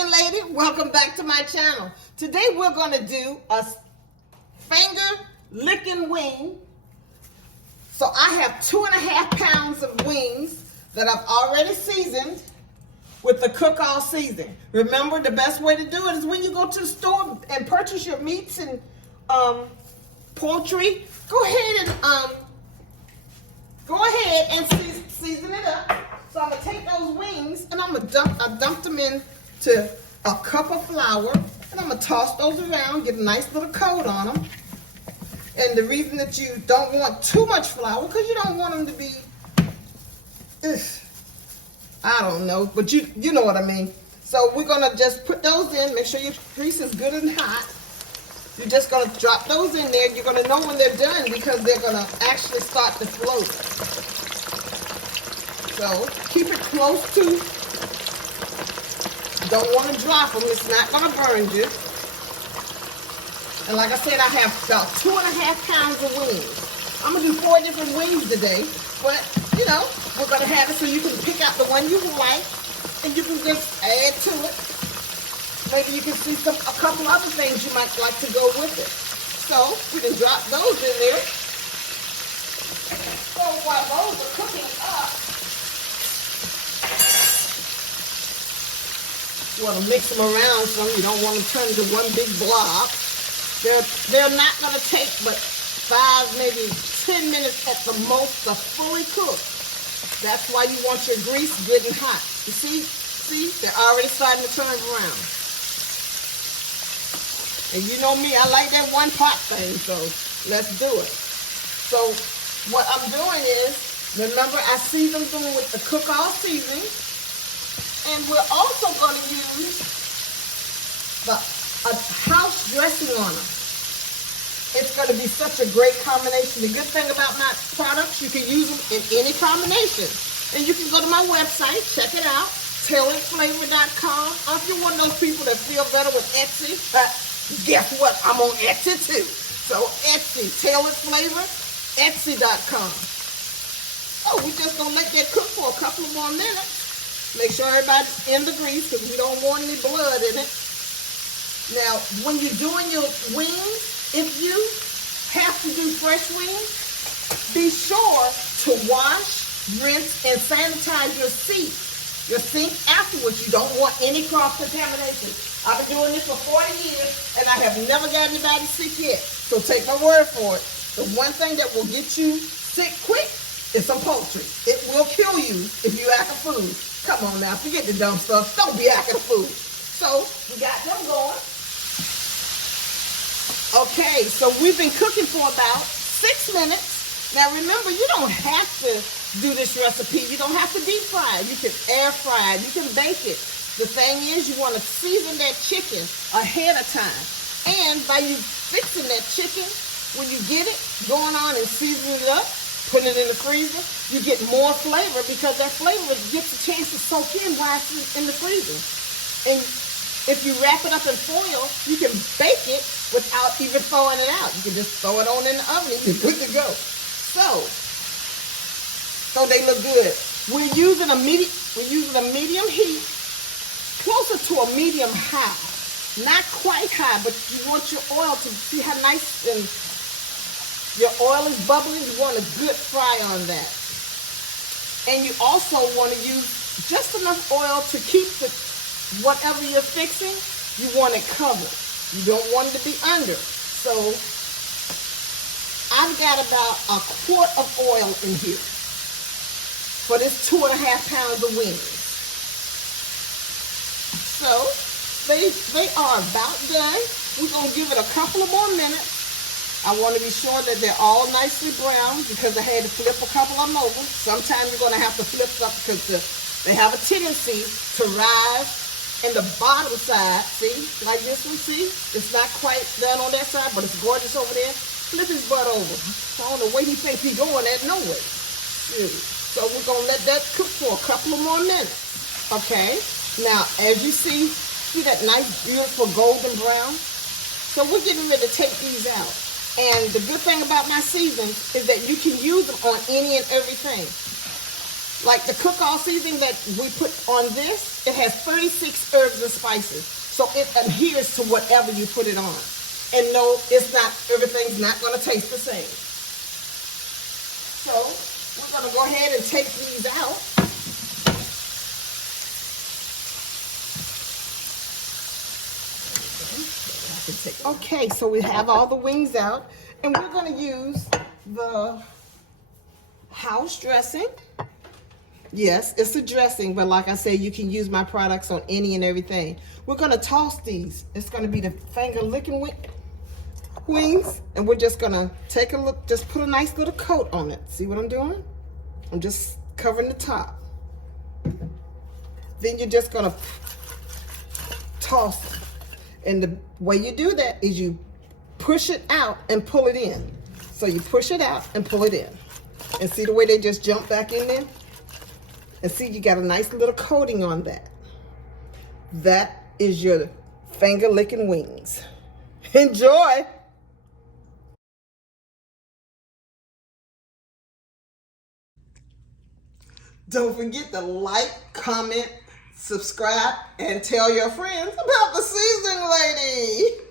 evening, lady. Welcome back to my channel. Today we're going to do a finger licking wing. So I have 2.5 pounds of wings that I've already seasoned with the cook-all season. Remember, the best way to do it is when you go to the store and purchase your meats and poultry. Go ahead and season it up. So I'm gonna take those wings and I dump them into a cup of flour, and I'm gonna toss those around, get a nice little coat on them. And the reason that you don't want too much flour, because you don't want them to be, I don't know, but you know what I mean. So we're gonna just put those in. Make sure your grease is good and hot. You're just gonna drop those in there. You're gonna know when they're done because they're gonna actually start to float. So keep it close to. Don't want to drop them. It's not gonna burn you. And like I said, I have about 2.5 pounds of wings. I'm gonna do 4 different wings today, but you know, we're gonna have it so you can pick out the one you like, and you can just add to it. Maybe you can see a couple other things you might like to go with it. So we can drop those in there. So while those are cooking up, you want to mix them around some. You don't want to turn into one big blob. They're not going to take but 5, maybe 10 minutes at the most to fully cook. That's why you want your grease good and hot. You see, they're already starting to turn around. And you know me, I like that one pot thing, so let's do it. So what I'm doing is, remember I seasoned them with the cook-all seasoning, and we're also going to use a house dressing on them. It's going to be such a great combination. The good thing about my products, you can use them in any combination. And you can go to my website, check it out, tailoredflavor.com. Or if you're one of those people that feel better with Etsy, guess what? I'm on Etsy too. So Etsy, Tailored Flavor, Etsy.com. Oh, we're just going to let that cook for a couple of more minutes. Make sure everybody's in the grease because we don't want any blood in it. Now, when you're doing your wings, if you have to do fresh wings, be sure to wash, rinse, and sanitize your sink afterwards. You don't want any cross-contamination. I've been doing this for 40 years, and I have never got anybody sick yet. So take my word for it. The one thing that will get you sick quick is some poultry. It will kill you if you act a food. Come on now, forget the dumb stuff. Don't be acting a fool. So we got them going. Okay, so we've been cooking for about 6 minutes. Now remember, you don't have to do this recipe. You don't have to deep fry it. You can air fry it. You can bake it. The thing is, you want to season that chicken ahead of time. And by you fixing that chicken, when you get it, going on and seasoning it up, putting it in the freezer, you get more flavor because that flavor gets a chance to soak in while it's in the freezer. And if you wrap it up in foil, you can bake it without even throwing it out. You can just throw it on in the oven and you're good to go. So they look good. We're using a medium heat, closer to a medium high. Not quite high, but you want your oil to see how nice and your oil is bubbling. You want a good fry on that. And you also want to use just enough oil to keep whatever you're fixing, you want it covered. You don't want it to be under. So I've got about a quart of oil in here for this 2.5 pounds of wings. So they are about done. We're going to give it a couple of more minutes. I want to be sure that they're all nicely brown because I had to flip a couple of them over. Sometimes you're going to have to flip up because they have a tendency to rise. And the bottom side, see, like this one, see? It's not quite done on that side, but it's gorgeous over there. Flip his butt over. I don't know where he thinks he's going at, no way. So we're going to let that cook for a couple of more minutes. Okay? Now, as you see that nice, beautiful golden brown? So we're getting ready to take these out. And the good thing about my seasons is that you can use them on any and everything. Like the cook-off seasoning that we put on this, it has 36 herbs and spices. So it adheres to whatever you put it on. And no, it's not, everything's not going to taste the same. So we're going to go ahead and take these out. Okay, so we have all the wings out, and we're going to use the house dressing. Yes, it's a dressing, but like I said, you can use my products on any and everything. We're going to toss these. It's going to be the finger licking wings, and we're just going to take a look, just put a nice little coat on it. See what I'm doing? I'm just covering the top. Then you're just going to toss. And the way you do that is you push it out and pull it in. So you push it out and pull it in. And see the way they just jump back in there? And see, you got a nice little coating on that. That is your finger licking wings. Enjoy! Don't forget to like, comment, subscribe, and tell your friends about the seasoning lady.